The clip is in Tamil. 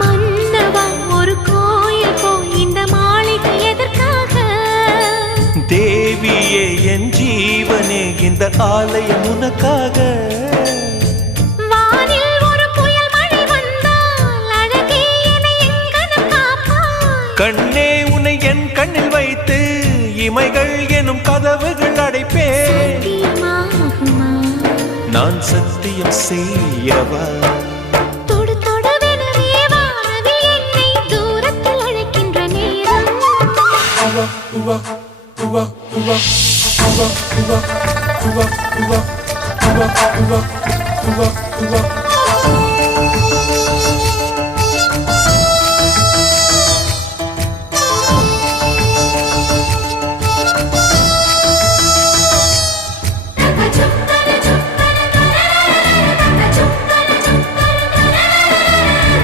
மன்னவா ஒரு கோயில் போய் இந்த மாளிகை எதற்காக? தேவியே என் ஜீவனே இந்த ஆலயம் உனக்காக. வானில் ஒரு புயல் மழை வந்தால் அழகே என்னை எங்கனம் காப்பாய். கண்ணே உன்னை என் கண்ணில் வைத்து இமைகள் எனும் கதவுகள் அடைப்பேன். சத்தியமாகுமா? நான் சத்தியம் செய்யவா? தொடு தொடுவெனவே வானவில் என்னை தூரத்தில் அழைக்கின்ற நேரம். உவா உவா உவா உவா உவா உவா உவா உவா உவா உவா உவா உவா